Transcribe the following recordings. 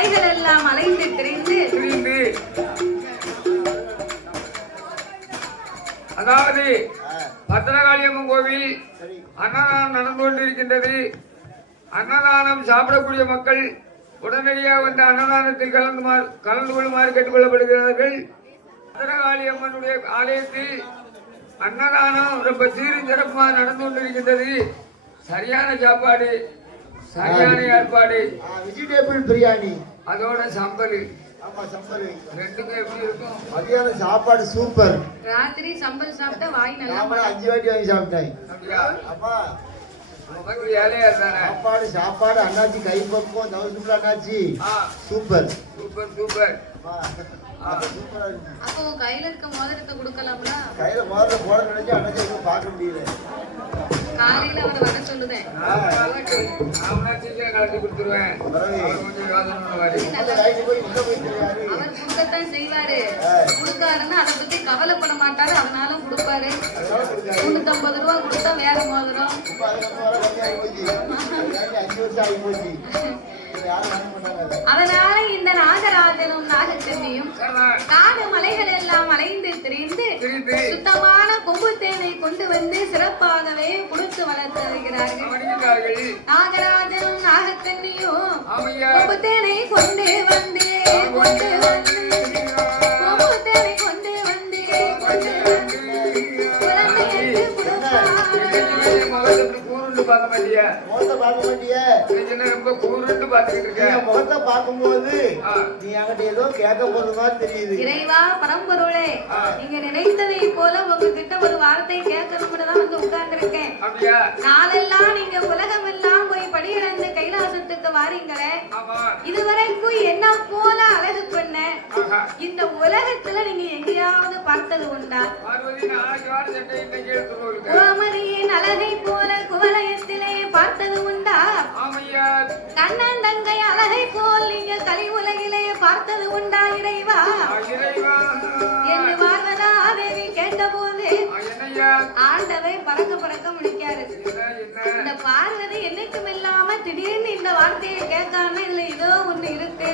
மலைகள் எல்லாம் அலைந்து திரிந்து அதாவது பத்திரகாளியம்மன் கோவில் அன்னதானம் நடந்து கொண்டிருக்கின்றது. அன்னதானம் சாப்பிடக்கூடிய மக்கள் உடனடியாக வந்து அன்னதானத்தில் கலந்து கொள்ளுமாறு கேட்டுக்கொள்ளப்படுகிறார்கள். பத்திரகாளியம்மனுடைய ஆலயத்தில் அன்னதானம் ரொம்ப சீரும் சிறப்பாக நடந்து கொண்டிருக்கின்றது. சரியான சாப்பாடு, சரியான ஏற்பாடு. வெஜிடபிள் பிரியாணி அதோட சம்பல். ஆமா, சம்பல் ரெண்டுக்கும் எப்படி இருக்கும்? மதியான சாப்பாடு சூப்பர். ராத்திரி சம்பல் சாப்பிட்டா வாய் நல்லா 5 வாட்டி வாங்கி சாப்பிட்டேன். அப்பா சாப்பாடு அண்ணாச்சி கை பக்கம் தவசுல அண்ணாச்சி சூப்பர் சூப்பர் சூப்பர். அப்போ கையில இருக்க மோதிரத்தை கொடுக்கலாம்ல? கையில மோதிரம் போட நினைச்சு அண்ணாச்சி பார்க்க முடியல. காலையில அவரை வர சொல்லுதேன். கலட்டி கொடுத்துருவேன். அவர் கொடுக்கத்தான் செய்வாரு. கொடுக்காருன்னா அதை பத்தி கவலைப்பட மாட்டாரு. அதனாலும் கொடுப்பாரு. 350 ரூபா கொடுத்தா வேற மோதிரம். அதனால இந்த நாகராஜனும் நாகச்சன்னியும் காடு மலைகள் எல்லாம் அலைந்து திரிந்து சுத்தமான கொம்பு தேனை கொண்டு வந்து சிறப்பாகவே கொடுத்து வளர்த்து வருகிறார்கள். நாகராஜனும் நாகச்சன்னியும் கொம்பு தேனை கொண்டு வந்து கொம்பு தேனை கொண்டு வந்து குழந்தைகளுக்கு முகத்தை பார்க்கும்போது நீ அங்கிட்ட ஏதோ கேட்க போற மாதிரி தெரியுது. இறைவா பரம்பொருளே, நீங்க நினைத்ததை போல உங்ககிட்ட ஒரு வார்த்தை கேட்கணும்னு தான் வந்து உட்கார்ந்துருக்கேன். நாளெல்லாம் நீங்க உலகம் எல்லாம் போய் படியிழந்து கைலாசத்துக்கு வாரீங்களே, இதுவரைக்கும் என்ன போல அழகு பண்ண இந்த உலகத்துல நீங்க எங்கேயாவது பார்த்தது உண்டா? கோமதியின் அழகை போல குவலயத்திலே பார்த்தது உண்டா? கண்ணன் தங்கை அழகை போல் நீங்க கலி உலகிலே பார்த்தது உண்டா இறைவா என்று பார்வதா தேவி கேட்டபோது ஆண்டவை பறக்க பறக்க முடிக்காரு. இந்த பார்வதி என்னைக்கும் இல்லாம திடீர்னு இந்த வார்த்தையை கேட்காம இல்ல ஏதோ ஒண்ணு இருக்கு.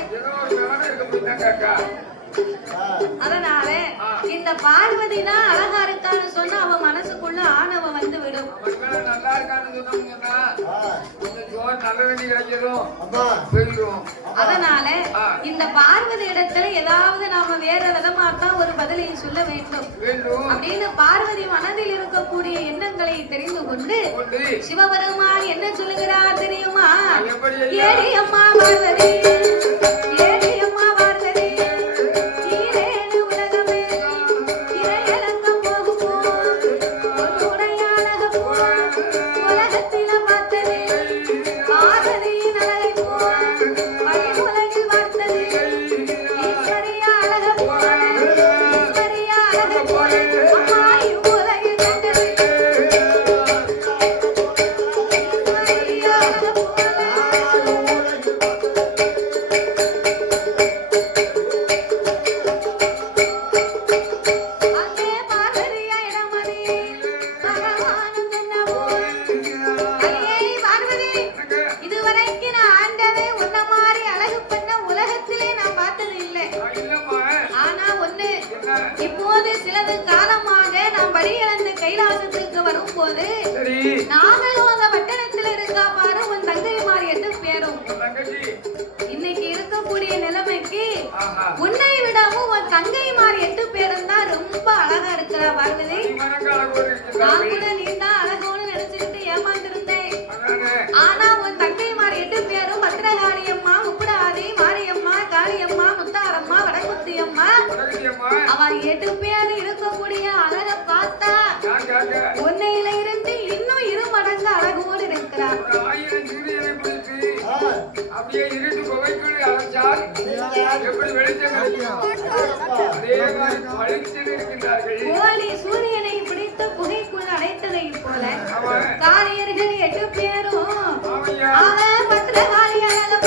அதனால இந்த பார்வதி தான் அழகா இருக்கான்னு சொன்னா அவன் மனசுக்குள்ள ஆணவம் வந்து விடும். அதனால இந்த பார்வதி இடத்துல ஏதாவது நாம வேற விதமா தான் ஒரு பதிலை சொல்ல வேண்டும் அப்படின்னு பார்வதி மனதில் இருக்கக்கூடிய எண்ணங்களை தெரிந்து கொண்டு சிவபெருமான் என்ன சொல்லுகிறார் தெரியுமா? ஏடி அம்மா பார்வதி, ஏடி அம்மா பார்வதி, இப்போது சிலது காலமாக நாம் படியிழந்து கைலாசத்துக்கு வரும்போது நாங்களும் அந்த பட்டணத்தில் இருக்கா பாரு உன் தங்கைமார் 8 பேரும் இன்னைக்கு இருக்கக்கூடிய நிலைமைக்கு உன்னை விடவும் உன் தங்கைமார் 8 பேரும் தான் ரொம்ப அழகா இருக்கிறா பார்வதி. நான் கூட நீ தான் அழகோன்னு நினைச்சுக்கிட்டு ஏமாந்திருந்தேன். ஆனா உன் தங்கைமார் 8 பேரும் பத்திரகாளியம்மா, முப்புடாதி, மாரியம்மா, காளியம்மா, முத்தாரம்மா, வடகுத்தியம்மா அவர் 8 பேர் இருக்கக்கூடிய அழக பார்த்தா உன்னையில இருந்து இன்னும் 2 மடங்கு அழகோடு இருக்கிறார். கோழி சூரியனை பிடித்த புகைக்குள் அடைத்ததை போல காரியர்கள் 8 பேரும் அவன் பத்திரகாளி அழக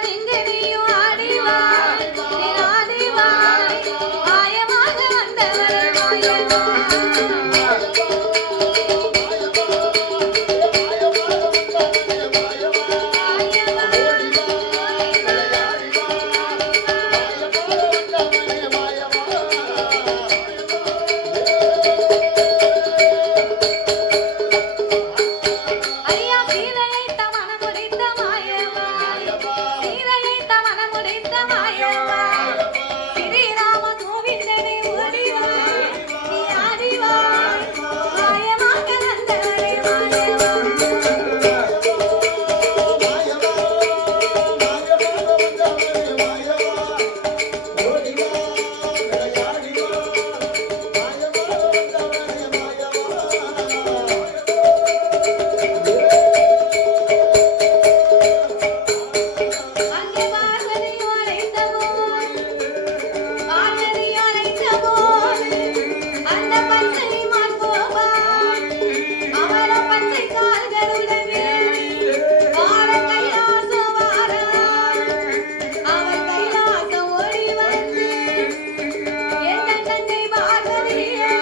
நாதன் இங்கு நீயும் ஆடிவா நீ ஆடிவா மாயமாக வந்தவர் மாயவா ஐயா சீதையை தமன முடித்த மாயவா சீதையை தமன முடித்த மாயவா ஸ்ரீராம கோவிந்தனை ஓடிவா நீ ஆடிவா மாயமாக வந்தவரே மாயவா அங்கே பார்வதி அழைத்த போது பார்வதி அழைத்த போது அந்த பச்சை மான் கோபால் அவர பச்சை கால்களுடனே வார கைலாசம் வாரார் அவர் கைலாசம் ஓடி வந்து என் தங்கை பார்வதியே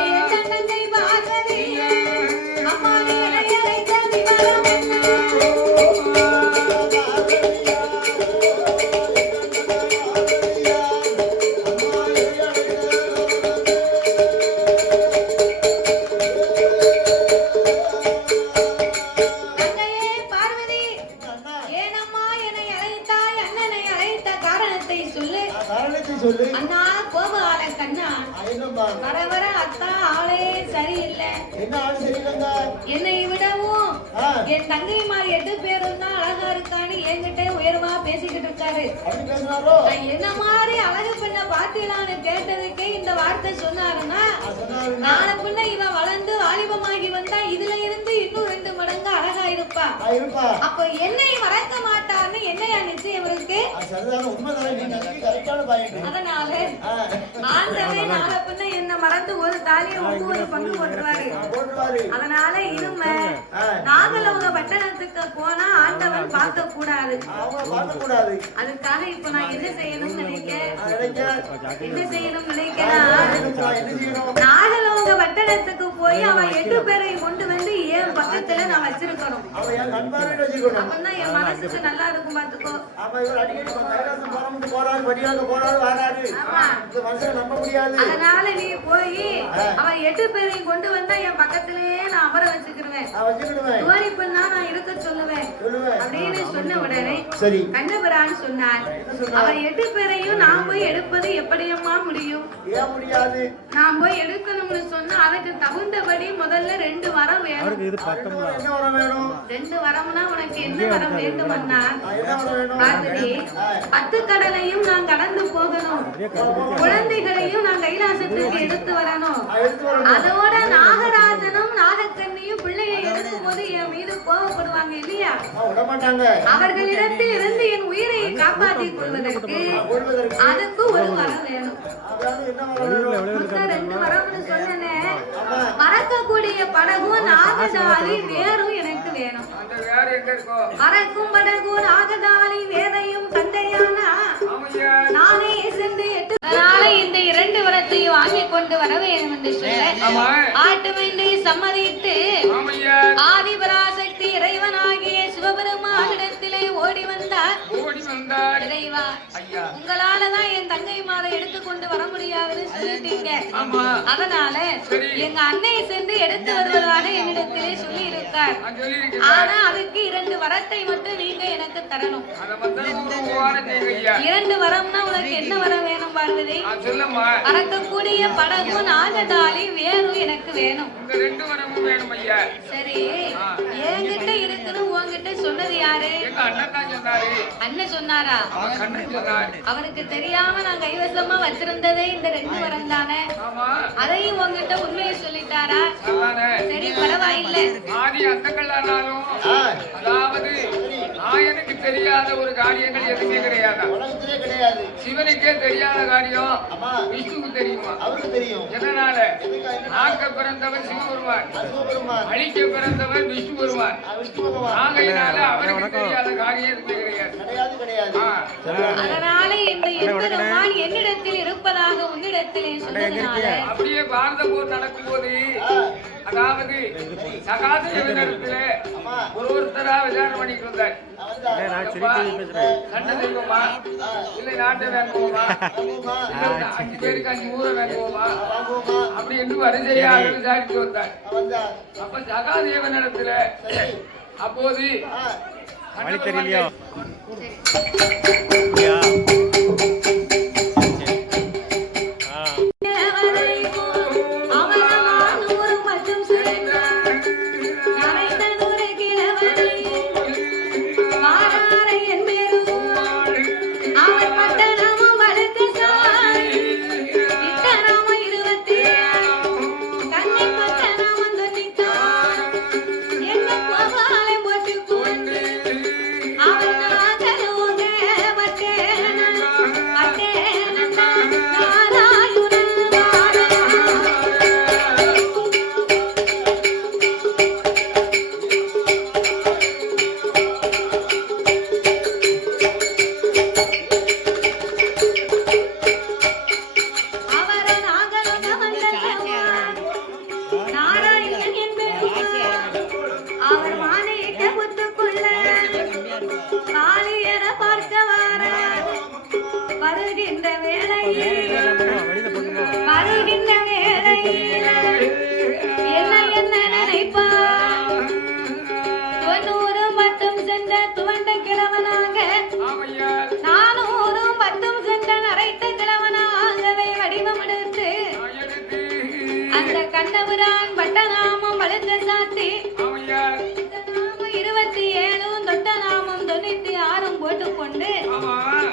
என் தங்கை பார்வதியே அம்மா நீ அழைத்த விவரம் என்ன தங்கையே பார்வதி ஏனம்மா என்னை அழைத்தாய் அண்ணனை அழைத்த காரணத்தை சொல்லு காரணத்தை சொல்லு. அண்ணா கோபால கண்ணா என்னம்மா? வர வர அத்தா ஆளே சரியில்லை என்ன ஆளு சரியில்லைங்க? என்னை விடவும் ஆ, என் தங்கைமார் 8 பேரும் தான் அழகா இருக்கான்னு என்கிட்ட உயர்வா பேசிக்கிட்டு இருக்காரு அப்படி பேசுனாரோ? நான் என்ன மாதிரி அழகு பெண்ண பாத்தீங்களான்னு கேட்டதுக்கே இந்த வார்த்தை சொன்னாருன்னா சொன்னாரு. நாளை பின்ன இவன் வளர்ந்து வாலிபமாகி வந்தா இதுல இருந்து இன்னும் 2 மடங்கு அழகா இருப்பா இருப்பா. அப்போ என்னை மறக்க மாட்டான்னு என்னையா நிச்சயம் இருக்கு சரிதான உண்மைதானே. நீ நம்பி கரெக்டான பாயிண்ட். அதனால ஆ, ஆண்டவே நாளை பின்ன என்ன மறந்து ஒரு தாலியை ஒவ்வொரு பங்கு போட்டுருவாரு போட்டுவாரு. அதனால இனிமே ஆ, நாகலோக பட்டணத்துக்கு போனா ஆண்டவன் பார்க்க கூடாது அவங்க பார்க்கக்கூடாது. அதுக்காக இப்ப நான் என்ன செய்யணும்னு நினைக்கிறேன் நினைக்க என்ன செய்யணும்னு நினைக்கிறேன் என்ன செய்யணும்? நாகலோக பட்டணத்துக்கு போய் அவன் 8 பேரையும் கொண்டு வந்து என் பக்கத்துல நான் வச்சிருக்கணும் அவன் என் நண்பர்கள் வச்சுக்கணும். அப்பதான் என் மனசுக்கு நல்லா இருக்கும் பாத்துக்கோ ஆமா, இவர் அடிக்கடி கைலாசம் போறாரு, படியாக்க போறாரு, வராரு. ஆமா. இந்த மனுஷனை நம்ப முடியாது. அதனால நீ போய் அவன் 8 பேரையும் கொண்டு வந்தா என் பக்கத்திலேயே நான் அமர வச்சுக்கிடுவேன் நான் வச்சுக்கிடுவேன். துவாரி பெண்ணா நான் இருக்க சொல்லுவேன் சொல்லுவேன். அப்படின்னு சொன்ன உடனே சரி. கண்ணபிரான் சொன்னார் அவன் 8 பேரையும் நான் போய் எடுப்பது எப்படியம்மா முடியும் ஏன் முடியாது? நான் போய் எடுக்கணும்னு சொன்னா அதுக்கு தகுந்தபடி முதல்ல 2 வரம் வேணும் என்ன வரம் வேணும்? 2 வரம்னா உனக்கு என்ன வரம் வேண்டுமன்னா என்ன வரம் வேணும்? பார்வதி 10 கடலையும் நான் கடந்து போகணும் குழந்தைகளையும் நான் கைலாசத்துக்கு எடுத்து வரணும் எடுத்து வரணும். அதோட நாகராஜனும் நாகக்கண்ணியும் பிள்ளையை எடுக்கும் போது என் மீது கோபப்படுவாங்க இல்லையா விட மாட்டாங்க. அவர்களிடத்தில் இருந்து என் உயிரை காப்பாற்றிக் கொள்வதற்கு கொள்வதற்கு அதுக்கு ஒரு வரம் வேணும் அதாவது என்ன வரம் வேணும்? மொத்தம் 2 வரம்னு சொன்னேனே ஆமா. மறக்கக்கூடிய படகும் நாகதாளி வேரும் எனக்கு வேணும் அந்த வேற எங்க இருக்கோ? மறக்கும் படகும் நாகதாளி வேதையும் தந்தையானா ஆமையா. நானே சென்று அதனால இந்த 2 வரத்தையும் வாங்கி கொண்டு வர வேண்டும் என்று சொல்ல ஆமா. ஆட்டு வேண்டி சம்மதித்து ஆமையா. ஆதிபராசக்தி இறைவனாகிய சிவபெருமானிடத்திலே ஓடி வந்தார் ஓடி வந்தார். இறைவா ஐயா. உங்களாலதான் என் தங்கைமாரை எடுத்துக்கொண்டு வர முடியாதுன்னு சொல்லிட்டீங்க ஆமா. அதனால சரி. எங்க அன்னை சென்று எடுத்து வருவதாக என்னிடத்திலே சொல்லி இருக்கார் நான் சொல்லியிருக்கேன். ஆனா அதுக்கு 2 வரத்தை மட்டும் நீங்க எனக்கு தரணும் அதை மட்டும் ஒரு வாரம் செய்யுங்க ஐயா. 2 வரம்னா உனக்கு என்ன வரம் வேணும் பார்வதி சொல்லம்மா. பறக்கக்கூடிய படகும் நாகதாளி வேரும் எனக்கு வேணும் இந்த 2 வரமும் வேணும் ஐயா. சரி என்கிட்ட இருக்குன்னு உன்கிட்ட சொன்னது யாரு எங்க அண்ணன் தான் சொன்னாரு. அண்ணன் சொன்னாரா அவன் கண்ணன் சொன்னாரு. அவருக்கு தெரியாம நான் கைவசமா வச்சிருந்ததே இந்த 2 வரம் தானே ஆமா. அதையும் உன்கிட்ட உண்மையை சொல்லிட்டாரா அதானே. சரி பரவாயில்லை ஆதி அந்தங்கள்லானாலும் ஆ, அதாவது மாயனுக்கு தெரியாத ஒரு காரியங்கள் எதுவுமே கிடையாது. உலகத்திலே கிடையாது. சிவனுக்கே தெரியாத காரியம் ஆமா. விஷ்ணுவுக்கு தெரியுமா? அவருக்கு தெரியும். எதனால? எதுக்காக? ஆக்க பிறந்தவன் சிவபெருமான், சிவபெருமான், அழிக்க பிறந்தவன் விஷ்ணு பெருமான். விஷ்ணு பகவான். ஆகையினால அவருக்கு தெரியாத காரியம் எதுவுமே கிடையாது. கிடையாது கிடையாது. ஆ. அதனால இந்த எம்பெருமான் என்னிடத்தில் இருப்பதாக உன்னிடத்திலே சொன்னதுனால அப்படியே பாரத போர் நடக்கும்போது அதாவது சகாதேவனிடத்துல ஆமா. ஒருத்தரா விசாரணை பண்ணிட்டு வந்தார். அவர்தான். சண்டை செய்வோமா இல்லை நாட்டை வேங்குவோமா வாங்குவோமா? இல்லை 5 பேருக்கு 5 ஊரை வேங்குவோமா வாங்குவோமா? அப்படி என்று வரிசையாக விசாரித்து வந்தார். அவர்தான். அப்ப சகாதேவனிடத்துல சரி. அப்போது ஆ. வழி தெரியலையோ கண்ணபுரான் பட்டநாமம் வளர்ந்த சாத்தி 27 தொட்ட நாமம் 96 போட்டுக்கொண்டு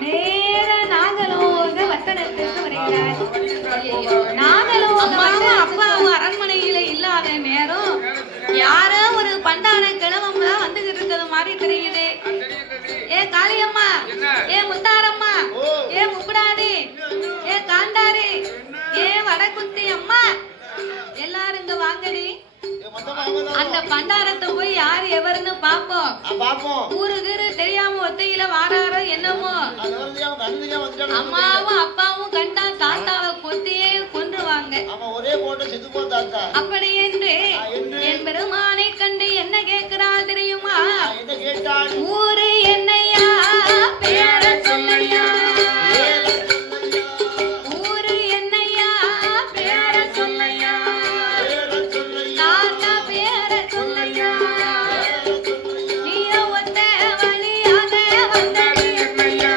நேர நாகலோக வட்டணத்திற்கு வருகிறார். நாகலோக அப்பாவும் அரண்மனையில இல்லாத நேரம் யாரோ ஒரு பண்டான கிழவம் தான் வந்துகிட்டு இருக்கிறது மாதிரி தெரியுது. ஏ காளியம்மா, ஏ முத்தாரம்மா, ஏ முப்படாதி, ஏ காந்தாரி, ஏ வடக்குத்தி அம்மா, எல்லாரும் இங்க வாங்கடி. அந்த பண்டாரத்தை போய் யார் எவருன்னு பாப்போம். ஊருக்கு தெரியாம ஒத்தையில வாராரோ என்னமோ. அம்மாவும் அப்பாவும் கண்டா தாத்தாவை கொத்தியே கொன்றுவாங்க. அப்படி என்று என் பெருமானை கண்டு என்ன கேட்கிறாள் தெரியுமா? ஊரு என்னையா பேர சொல்லையா, ஊரு என்னையா பேர சொல்லையா, தாத்தா பேர சொல்லையா, நீய ஒத்த வழியாக வந்தடி என்னையா.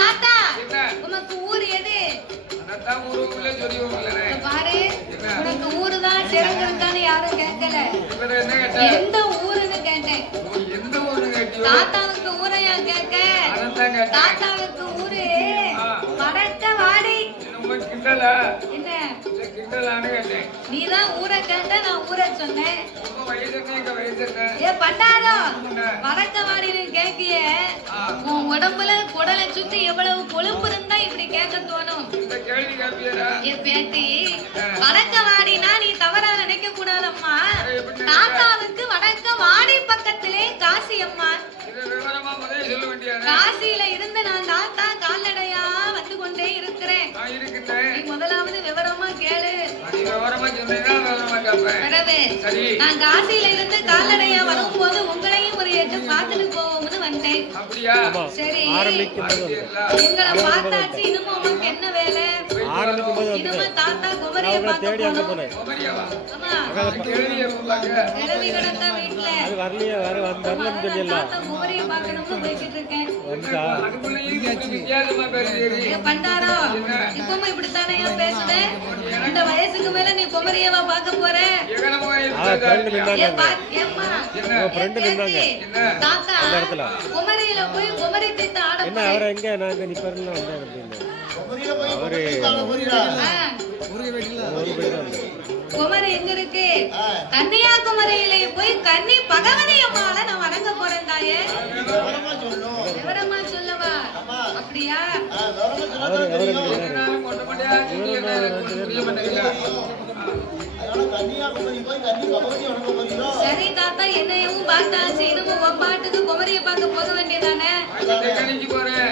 தாத்தா என்ன உனக்கு ஊர் எது? அதான் ஊருக்குள்ள சொல்லி ஊருக்குள்ளே இங்க பாரு உனக்கு ஊரு தான் தெரிஞ்சிருக்கான்னு யாரும் கேட்கல. இவரு என்ன கேட்டா எந்த ஊருன்னு கேட்டேன். எந்த ஊரு கேட்டியோ தாத்தாவுக்கு ஊரையா கேட்க? அதான் கேட்டேன் தாத்தாவுக்கு ஊரு வடக்கவாடி. ரொம்ப கிண்டலா என்ன இல்ல கிண்டலான்னு கேட்டேன் நீதான் ஊரை கேட்ட, நான் ஊரை சொன்னேன். உங்க வயசு என்ன எங்க வயசு என்ன ஏ பண்டாரம் வடக்கவாடின்னு கேக்கிய உன் உடம்புல குடலை சுத்தி எவ்வளவு கொழுப்பு இருந்தா இப்படி கேட்க தோணும். இந்த கேள்வி கேட்பியரா ஏ பேட்டி வடக்கவாடினா நீ தவறா நினைக்க கூடாதம்மா. தாத்தாவுக்கு வடக்கவாடி பக்கத்திலே காசி அம்மா. இதை விவரமா முதல்ல சொல்ல வேண்டியது காசியில இருந்து நான் தாத்தா கால்நடையா வந்து கொண்டே இருக்கிறேன். நான் இருக்கின்றேன் நீ முதலாவது விவரமா கேளு. நீ விவரமா சொன்னீங்கன்னா விவரமா கேட்பேன் பிறகு சரி நான் காசியில இருந்து கால்நடையா வரும்போது உங்களையும் ஒரு எட்டு பார்த்துட்டு போவோம்னு வந்தேன். அப்படியா சரி பார்த்தீங்களா? எங்களை பார்த்தாச்சு. இனிமே உனக்கு என்ன வேலை? இனிமே தாத்தா குமரிய பார்க்க போகணும். குமரியாவா? ஆமா கேள்வியை சொல்லாங்க கிழவி கிடந்தா வீட்டுல தாத்தா குமரிய பார்க்கணும்னு போய்கிட்டு இருக்கேன். அதுக்குள்ளேயும் இப்படி வித்தியாசமா பேசுறீங்க ஏ பண்டாரம் இப்பவும் இப்படித்தானே பேசுனேன். இந்த வயசுக்கு மேல நீ குமரியவா பார்க்க போற? எங்கன போய் ஏ ஏம்மா தாத்தா குமரியில போய் குமரி தீர்த்த ஆட குமரி எங்க இருக்கு? கன்னியாகுமரியிலே போய் கன்னி பகவதி அம்மாவை நான் வணங்க போறேன் தாயே. விவரமா சொல்லவா? அப்படியா? சரி தாத்தா என்னையும் பார்த்தாச்சு. இன்னும் உன் பாட்டுக்கு குமரிய பார்க்க போக வேண்டியதானே? போறேன்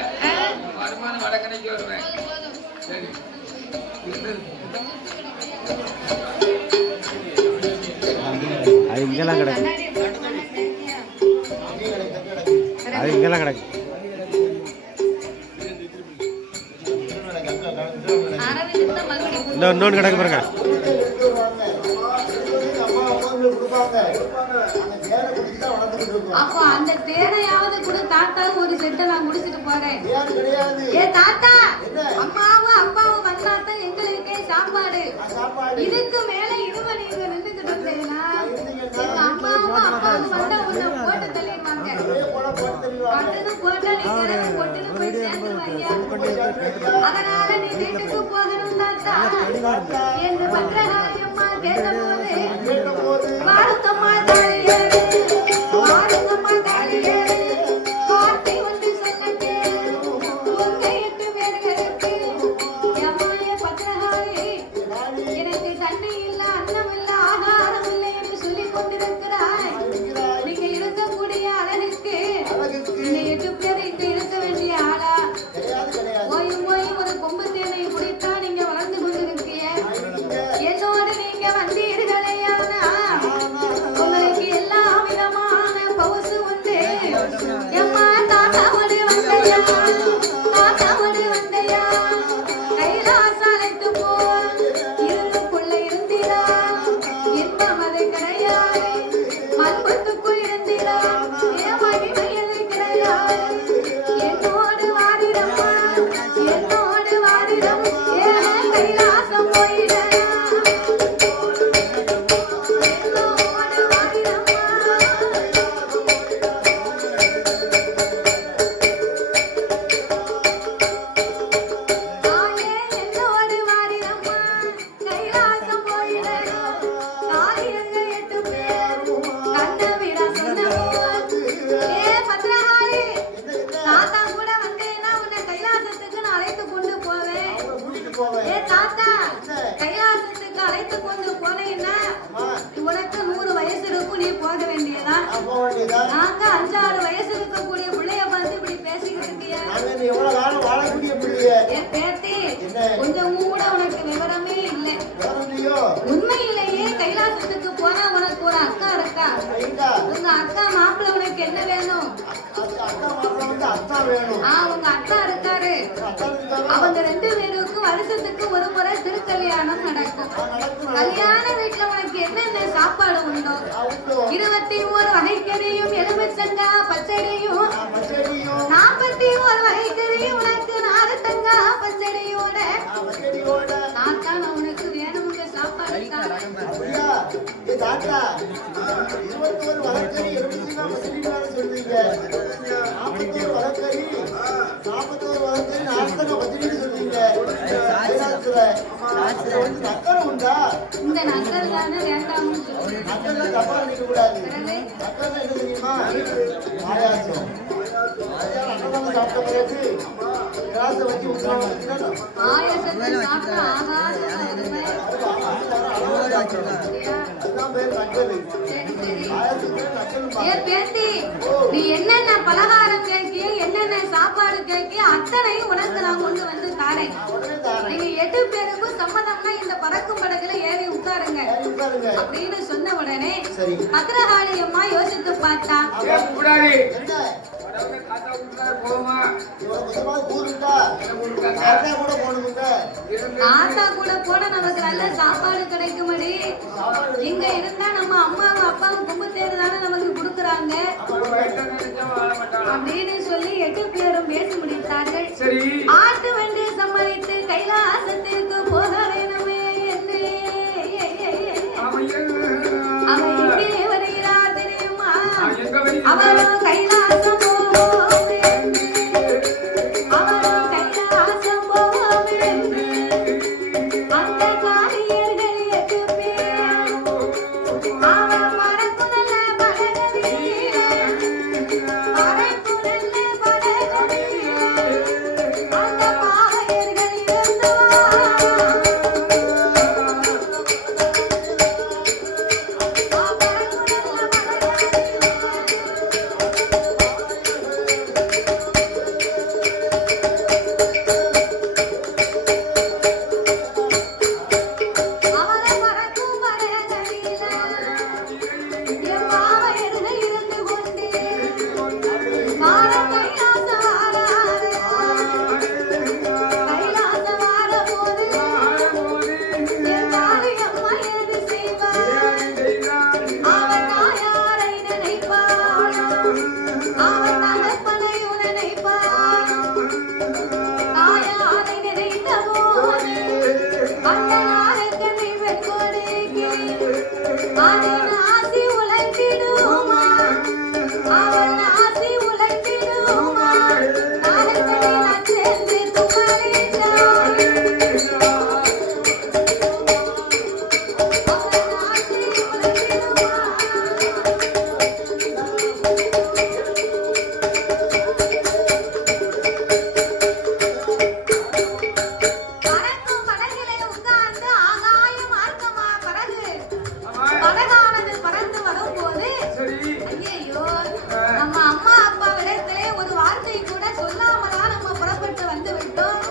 வருமானம் வடக்கணைக்கு வருவேன் போதும். சரி அது இங்கெல்லாம் கிடக்கு கண்ணாடியை போட்டு கொண்டு சேர்த்தியா? அது இங்கெல்லாம் கிடக்கு அரவிந்த் தான் மறுபடியும் இன்னொன்று கிடக்கு பாருங்க அப்போ அந்த தேனையாவது கூட தாத்தா ஒரு செட்டை நான் முடிச்சிட்டு போறேன். ஏ தாத்தா அம்மாவும் அப்பாவும் வந்தாத்தான் எங்களுக்கே சாப்பாடு. இதுக்கு மேல இருவ நீங்க நின்றுகிட்டு இருந்தீங்கன்னா எங்க அம்மாவும் அப்பாவும் வந்தா உன்னை போட்டு தள்ளிடுவாங்க. பட்டுன்னு போட்டா நீ கிழமை பொட்டுன்னு போய் சேர்ந்துருவாங்க. அதனால நீ வீட்டுக்கு போகணும் தாத்தா என்று பத்திரகாளி அம்மா கேட்டபோது வாருங்கம்மா தாயே வாருங்கம்மா தாயே வார்த்தை ஒன்று சொல்லட்டே உங்க 8 பேர்களுக்கு எம்மாய பத்திரகாளி எனக்கு தண்ணி இல்ல அன்னம் இல்ல ஆகாரம் இல்லை என்று சொல்லிக் கொண்டிருக்கிறாய். நீங்க இருக்கக்கூடிய அழகுக்கு இந்த 8 பேர் இங்க இருக்க வேண்டிய ஆளா? ஓயும் ஓயும் ஒரு கொம்பு தேனை முடித்தா நீங்க வளர்ந்து கொண்டிருக்கீங்க. என்னோடு நீங்க வந்தீர்களேயானா உங்களுக்கு எல்லா விதமான பவுசு உண்டு. எம்மா தாத்தாவோடு வந்தையா தாத்தாவோடு வந்தையா கைலாசாலைக்கு போ இருளுக்குள்ள இருந்தீரா இன்பம் அது கிடையாது. மண்புத்துக்குள் இருந்தீரா ஏன் மகிமை எது கிடையாது. என்னோடு வாரிடம்மா என்னோடு வாரிடம் ஏன் கைலாசம் போயிட என்னோடு வாரிடம்மா தாயே என்னோடு வாரிடம்மா கைலாசம் போயிடணும். காரியங்க 8 பேர் கண்ண விட சொன்னபோது ஏ பத்ரகாளி தாத்தா கூட வந்தேன்னா உன்னை கைலாசத்துக்கு நான் அழைத்து கொண்டு போவேன். ஏ தாத்தா கைலாசத்துக்கு அழைத்து கொண்டு போனேன்னா உனக்கு 100 வயசு இருக்கும். நீ போக வேண்டியதா? நாங்க 5-6 வயசு இருக்கக்கூடிய பிள்ளைய பார்த்து இப்படி பேசிக்கிட்டு இருக்கிய. என் பேத்தி கொஞ்சம் கூட உனக்கு விவரமே இல்லை. உண்மையிலேயே கைலாசத்துக்கு போனா உனக்கு ஒரு அக்கா இருக்கா? உங்க அக்கா மாப்பிள்ள உனக்கு என்ன வேணும்? உங்க அக்கா இருக்காரு. அவங்க 2 பேருக்கும் வருஷத்துக்கு ஒரு முறை திருக்கல்யாணம் நடக்கும். கல்யாண வீட்டுல உனக்கு என்னென்ன சாப்பாடு உண்டோ 21 வகைக்கறியும் எலுமிச்சங்காய் பச்சடியும் 40 வேண்டி ஒரு வகைக்கறி உனக்கு நாலு தங்கா பச்சடியோட தாத்தா நான் உனக்கு வேணுமுங்க சாப்பாடு தாரேன். அப்படியா? ஏ தாத்தா, 21 வழக்கறி 25 பச்சடின்னு சொல்றீங்க. 41 வழக்கறி 41 வழக்கறி 40 பச்சடின்னு சொல்றீங்க. கைலாசத்துல அதுல வந்து நக்கல் உண்டா? இந்த நக்கல் தானே வேண்டாம்னு சொல்றேன். நக்கல்லாம் தப்பா நினைக்க கூடாது. பிறகு நக்கல்னா என்ன தெரியுமா? பாயாசம். அன்னதானம் சாப்பிட்ட பிறகு கிளாஸை வச்சு உட்கார்ந்து பாயசத்தை சாப்பிட்டா ஆகாசம் வருமே. சரியா? அதுதான் பேர் நக்கல். சரி சரி. பாயாசத்துக்கு நக்கல் ஏ பேத்தி, நீ என்னென்ன பலகாரம் கேட்கிய என்னென்ன சாப்பாடு கேட்கிய அத்தனையும் உனக்கு நான் கொண்டு வந்து தாரேன். உடனே தாரேன். நீங்க 8 பேருக்கும் சம்மதம்னா இந்த பறக்கும் படகுல ஏறி உட்காருங்க உட்காருங்க. அப்படின்னு சொன்ன உடனே சரி. பத்திரகாளி அம்மா யோசித்து பார்த்தா. ஏன் கூடாது? என்ன கடவுளே தாத்தா விட்டுறாரு, போகுமா? இவ்வளவு கொஞ்சமாவது கூறுண்டா? என்ன கொடுக்காங்க? தாத்தா கூட போகணுமுங்க. இருந்து தாத்தா கூட போனா நமக்கு நல்ல சாப்பாடு கிடைக்குமடி. இங்க இருந்தா நம்ம அம்மாவும் அப்பாவும் கும்பத்தேரு தானே நமக்கு கொடுக்குறாங்க ஒரு வயசை நினைச்சா வாழ மாட்டாளா? அப்படின்னு சொல்லி 8 பேரும் பேசி முடித்தார்கள். சரி. ஆட்டு வண்டி சம்மதித்து கைலாசத்திற்கு போக வேணுமே என்று அவன் எங்கே வருகிறார் தெரியுமா? அவரும் கைலாசம் போவோம் என்று. அவரும் கைலாசம் போவோம் என்று. அந்த காரியர்கள் 8 பேர் அவன் மரக்குழல பலகதியில மரக்குழல பலகதியில அந்த பாவையர்கள் அவரை மறக்கும் மரகதியில என் பாவையர்கள் இருந்து கொண்டு வாரம் கைலாசம் வாராரு. கைலாசம் வாரபோது என் தாயம்மா எது செய்வார்? அவன் தாயாரை நினைப்பார். அவன் தகப்பனையும் நினைப்பார். தாயாரை நினைத்த போது அந்த நாகக்கண்ணி வெண்கொடிக்கு அதன் ஆசி உழைத்திடுமா? அவன் ஆசி உழைத்திடுமா? நாகக்கண்ணி நச்சென்று துமரிட்டார். அவன் ஆசி உழைத்திடுமா? பறக்கும் படகிலே உட்கார்ந்து ஆகாய மார்க்கமா படகு படகானது பறந்து வரும்போது சரி. ஐயையோ, நம்ம அம்மா அப்பாவிடத்திலே ஒரு வார்த்தை கூட சொல்லாமதான் நம்ம புறப்பட்டு வந்து விட்டோம்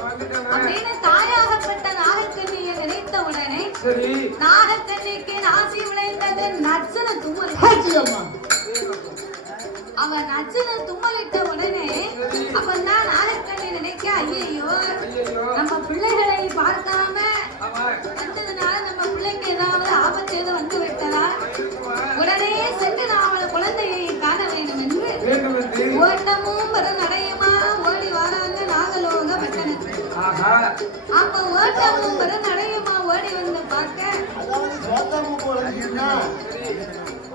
அப்படின்னு தாயாகப்பட்ட நாகக்கண்ணியை நினைத்த உடனே சரி. நாகக்கண்ணிக்கு நாசி விளைந்தது நச்சுன தும்மல். ஆச்சி அம்மா. அவன் நச்சுன தும்மலிட்ட உடனே அப்பந்தான் நாகக்கண்ணி நினைக்க ஐயையோ, ஐயையோ. நம்ம பிள்ளைகளை பார்க்காம ஆமா. வந்ததுனால நம்ம பிள்ளைக்கு ஏதாவது ஆபத்து எதுவும் வந்து விட்டதா? இருக்குமா? உடனே சென்று நான் அவளை குழந்தையை காண வேண்டும் என்று வேண்டும் என்று. ஓட்டமும் வரும் நடையுமா ஓடி வராங்க நாகலோக பட்டணத்துக்கு. ஆஹா. அப்ப ஓட்டமும் வரும் நடையுமா ஓடி வந்து பார்க்க அதாவது சோத்தா மூக்கு வளர்ந்துச்சுன்னா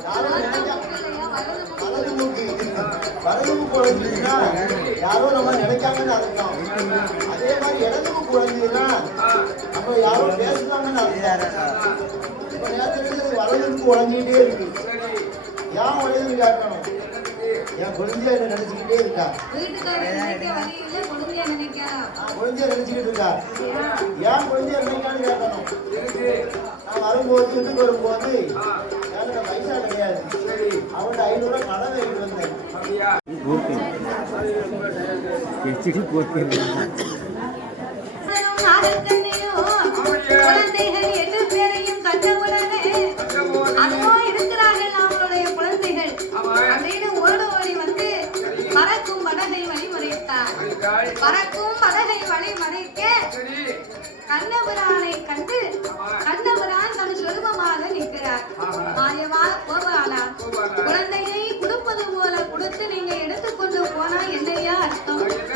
யாரும் நினைச்சா இல்லையா, வலது பக்கம். வலது மூக்கு வலது மூக்கு வளர்ந்துச்சுன்னா யாரோ நம்ம நினைக்காங்கன்னு அர்த்தம். அதே மாதிரி இடது மூக்கு வளர்ந்துச்சுன்னா நம்ம யாரோ பேசுறாங்கன்னு அர்த்தம். இப்ப நேரத்துக்கு வலது மூக்கு வளர்ந்துக்கிட்டே இருக்கு. ஏன் வலதுன்னு கேட்கணும்? என் குழந்தைய என்ன நினைச்சுக்கிட்டே இருக்கா? வீட்டுக்காரர் நினைக்க வழி இல்லை, குழந்தைய நினைக்கிறா. குழந்தைய நினைச்சுக்கிட்டு இருக்கா? ஏன் குழந்தைய நினைக்கான்னு கேட்கணும். இருக்கு. நான் வரும்போது வீட்டுக்கு வரும்போது என்கிட்ட பைசா கிடையாது. அவன்கிட்ட 500 ரூபாய் கடன் வாங்கிட்டு வந்தேன். அப்படியா? நாகக்கண்ணியும் குழந்தைகள் 8 பேரையும் கண்டவுடனே அதோ இருக்கிறார்கள் அவளுடைய குழந்தைகள் அப்படின்னு ஓடி வந்து பறக்கும் படகை வழிமறைத்தார். அதுக்காய். பறக்கும் படகை வழிமறைக்க சரி. கண்ணபுரானை கண்டு கண்ணபுரான் தன் சொருபமாக நிற்கிறார். மாயவா கோபாலா, குழந்தையை கொடுப்பது போல கொடுத்து நீங்க எடுத்துக்கொண்டு போனா என்னையா அர்த்தம்? என்ன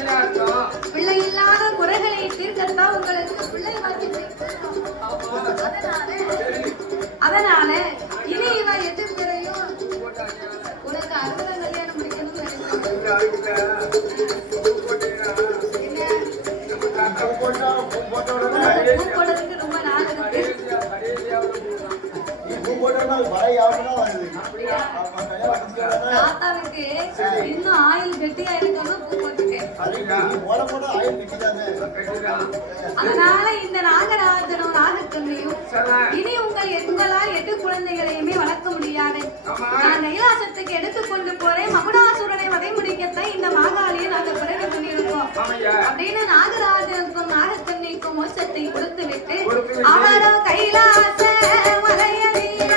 இருக்கத்தான் உங்களுக்கு பிள்ளை வாக்கிட்டு அதனால இனி இவன் எது பிறையும் உனக்கு அறுபது கல்யாணம் முடிக்கணும்னு நினைக்கிறேன். பூ போடுறதுக்கு ரொம்ப நாள் இருக்கு. தாத்தாவுக்கு இன்னும் ஆயில் கெட்டியா இருக்கணும் பூ போட்டுருக்கேன். அதனால இந்த நாகராஜனும் நாகக்கண்ணையும் இனி உங்களால் 8 குழந்தைகளையுமே வளர்க்க முடியாது. நான் கைலாசத்துக்கு எடுத்துக்கொண்டு போறேன். மகுடாசுரனை வதை முடிக்கத்தான் இந்த மாகாளியை நாங்க பிறகு பண்ணியிருக்கோம் அப்படின்னு நாகராஜனுக்கும் நாகக்கண்ணைக்கும் மோட்சத்தை கொடுத்து விட்டு அவரோ கைலாச மலையடியில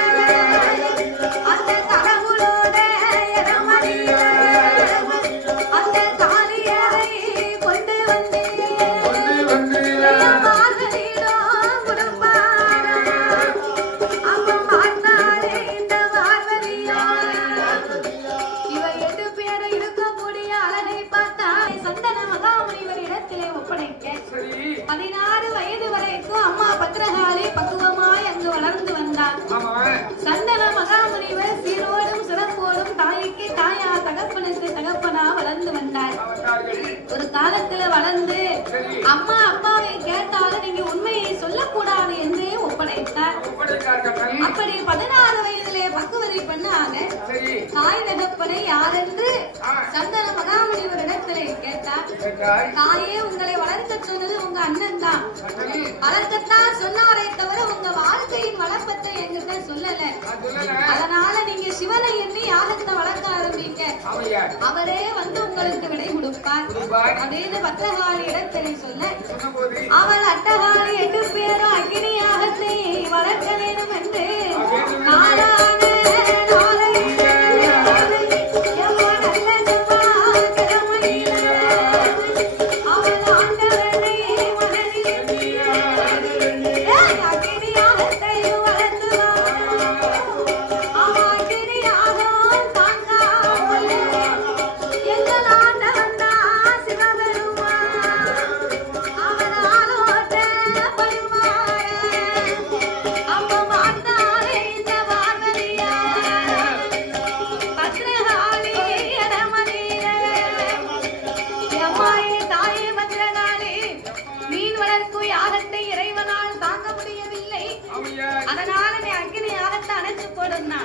அந்த கடவுளோட இடமடியில அந்த காளியரை கொண்டு வந்து பார்வதியிடம் கொடுப்பாரா. அப்ப பார்த்தாரே இந்த பார்வதியா இவ 8 பேர் இருக்கக்கூடிய அழகை பார்த்தா சந்தன மகாமுனிவர் இடத்திலே ஒப்படைக்க 16 வயது வரைக்கும் அம்மா பத்ரகாளி பக்குவமாய் அங்கு வளர்ந்து வந்தார். சந்தன மகாமுனிவர் சீரோடும் சிறப்போடும் தாய்க்கு தாயா தகப்பனுக்கு தகப்பனா வளர்ந்து வந்தார். ஒரு காலத்துல வளர்ந்து அம்மா அப்பாவை கேட்டாலும் நீங்க உண்மையை சொல்லக்கூடாது என்று ஒப்படைத்தார். அப்படி 16 வயதிலே பக்குவதை பண்ணாங்க தாய் தகப்பனை யாரென்று சந்தன மகாமுனிவர் இடத்திலே கேட்டார். தாயே உங்களை வளர்க்க சொன்னது உங்க அண்ணன் தான். வளர்க்கத்தான் சொன்னாரே தவிர உங்க வாழ்க்கையின் வளர்ப்பத்தை எங்கிட்ட சொல்லல. அதனால நீங்க சிவனை எண்ணி யாகத்தை வளர்க்க ஆரம்பிங்க. அவரே வந்து உங்களுக்கு விடை கொடுப்பார் அப்படின்னு பத்ரகாளி இடத்திலே சொல்ல அவள் அட்டகாளி 8 பேரும் அக்னி யாகத்தை வளர்க்க வேண்டும் என்று அதனால நீ அக்னி யாகத்தை அணைச்சு போடுனா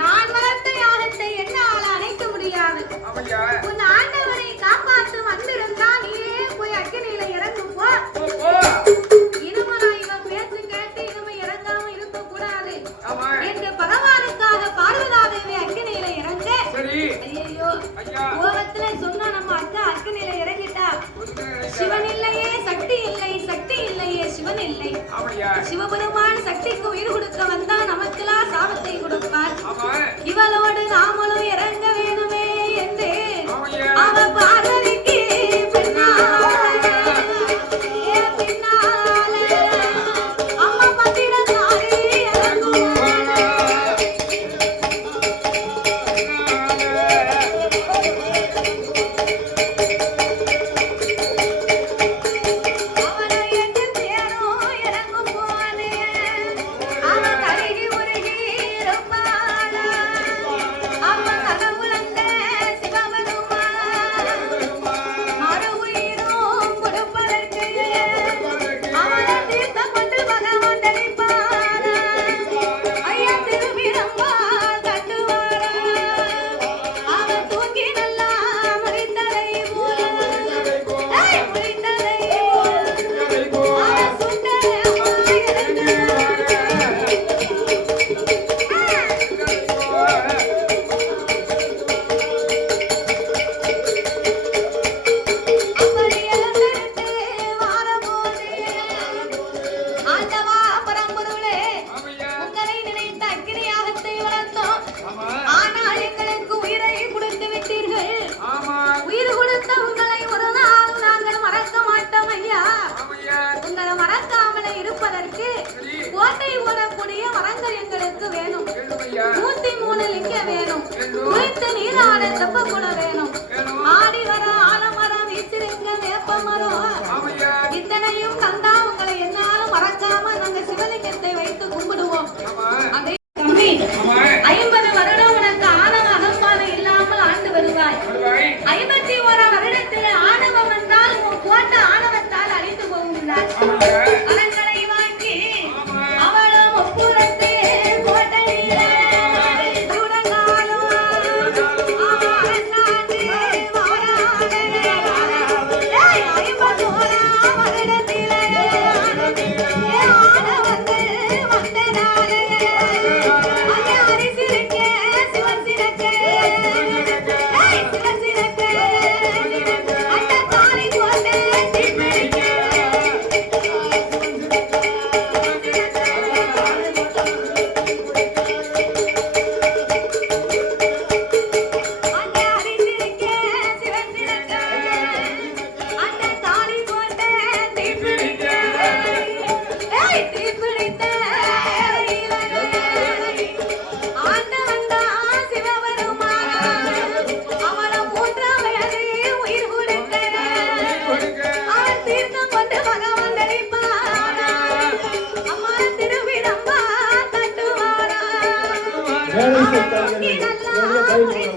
நான் வளர்த்த யாகத்தை என்னால அணைக்க முடியாது. உன் ஆண்டவரை காப்பாற்று வந்திருந்தா நீயே போய் அக்னியில இறங்கு போ. இனிமே நான் இவன் பேச்சு கேட்டு இனிமே இறங்காம இருக்க கூடாது என்று பகவானுக்காக பார்வதாதேவி அக்னியில இறங்க ஐயோ கோபத்துல சொன்னா நம்ம அக்கா அக்னியில இறங்கிட்டா சிவன் இல்லையே சக்தி இல்லை, சக்தி இல்லையே சிவன் இல்லை. சிவபெருமான் சக்திக்கு உயிர் கொடுக்க வந்தா நமக்கெல்லாம் சாபத்தை கொடுப்பார். இவளோடு நாமளும் இறங்க வேணுமே என்று அவ பார்வதிக்கு பின்னால அம்மா பத்திரகாளி கோட்டை ஓடக்கூடிய மரங்கள் எங்களுக்கு வேணும். 103 லிங்க வேணும். குளித்து நீராட தெப்பக்குளம் வேணும். ஆடி வர ஆலமரம் வீச்சிருக்க வேப்ப மரம் இத்தனையும் Yeah.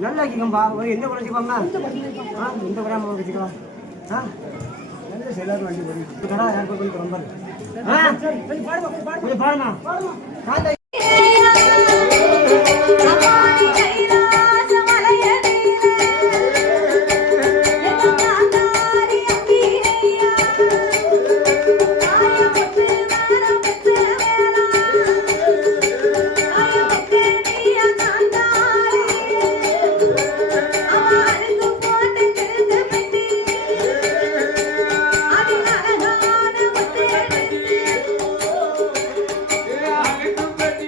நல்லா வச்சுக்கோம்பா ஒரு எந்த கூட வச்சுக்கோமா எந்த கூட வச்சுக்கலாம் நல்ல செல்லாத வண்டி போய் கடை ஏர்போர்ட் பண்ணி ரொம்ப கொஞ்சம் பாடுமா அழுக்கும் பெட்டி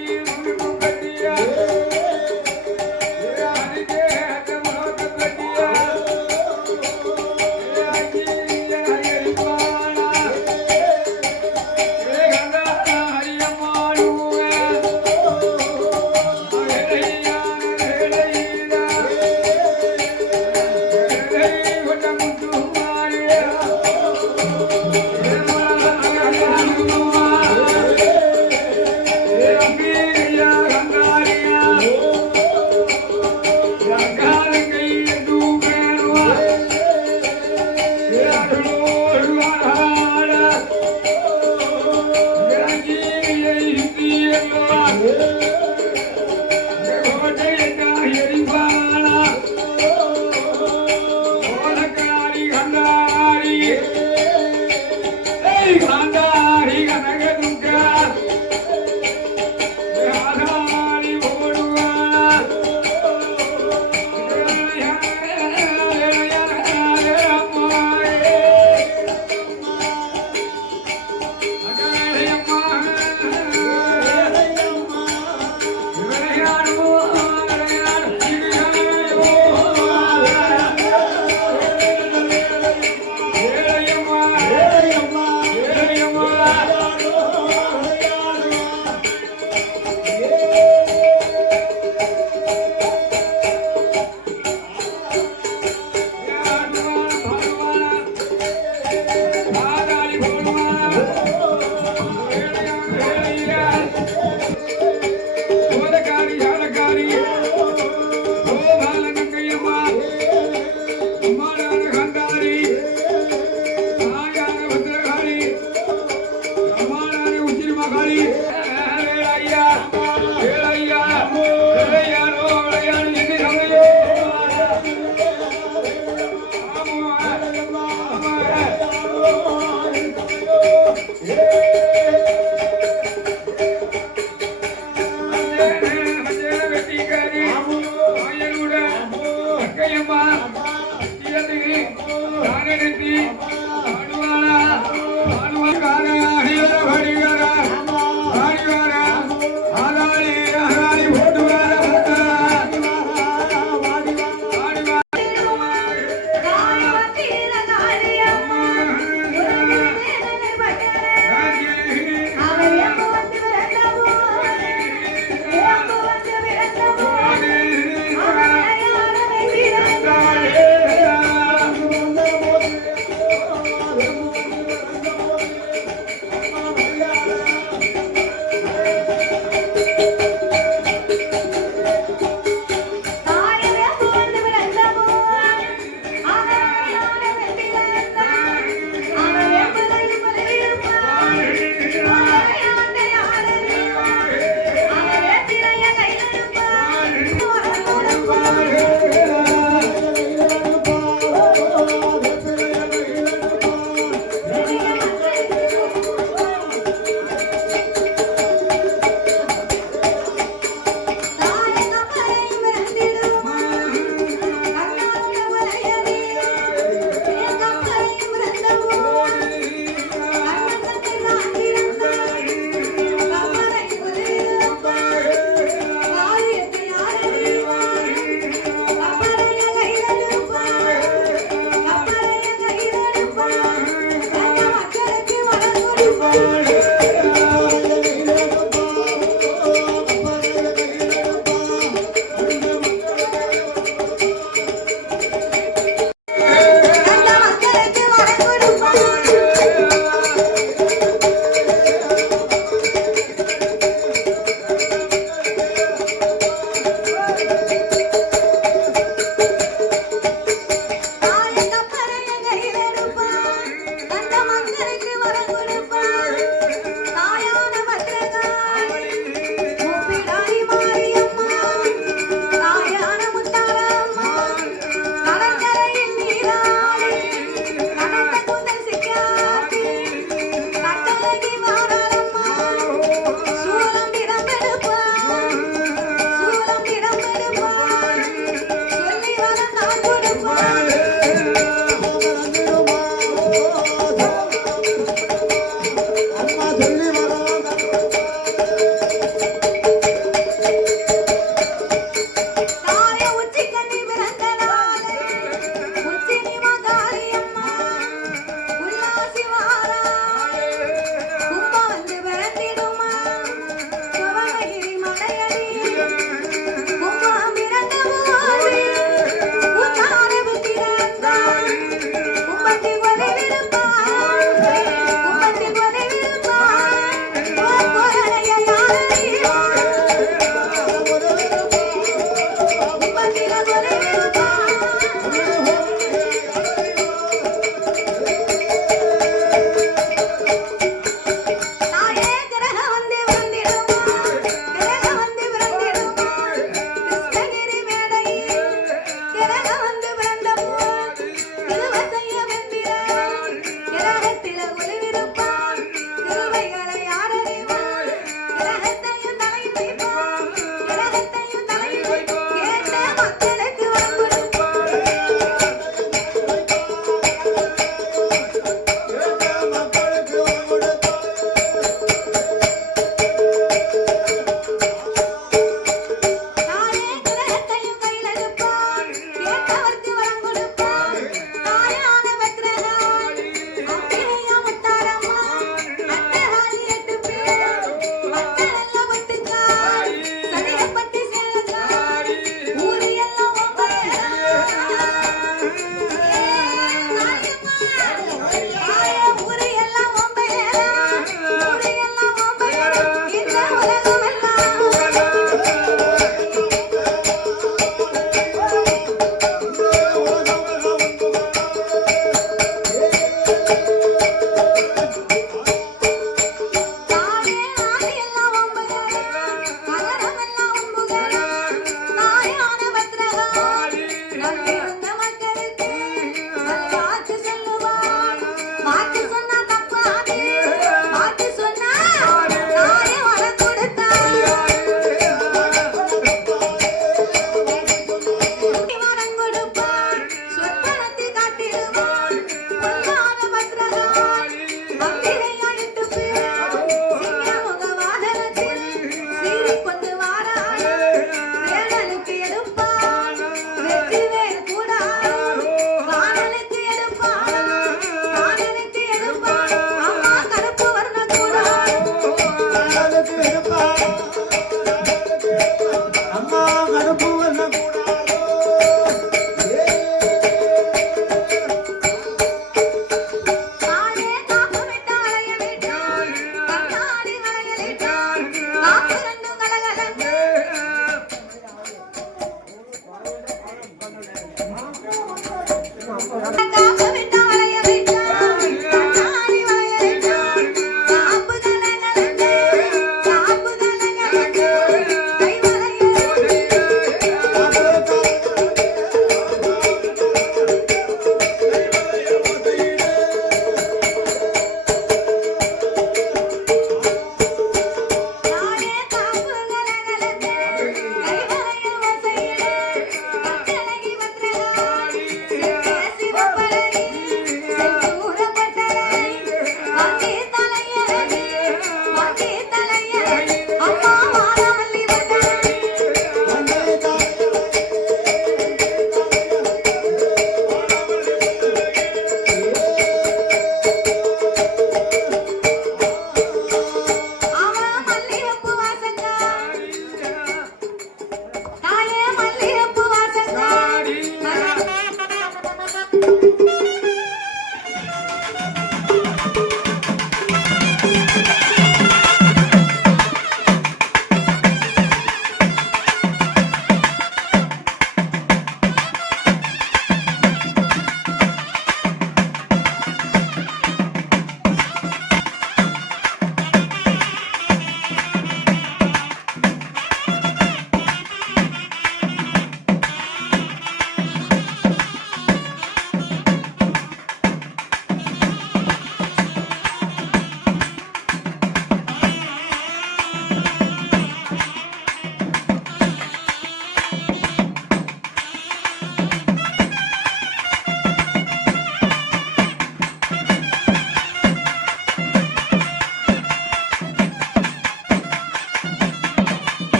மக்களுக்கு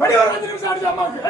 மணி ஒரு 5 நிமிஷம் ஆச்சு அம்மாவுக்கு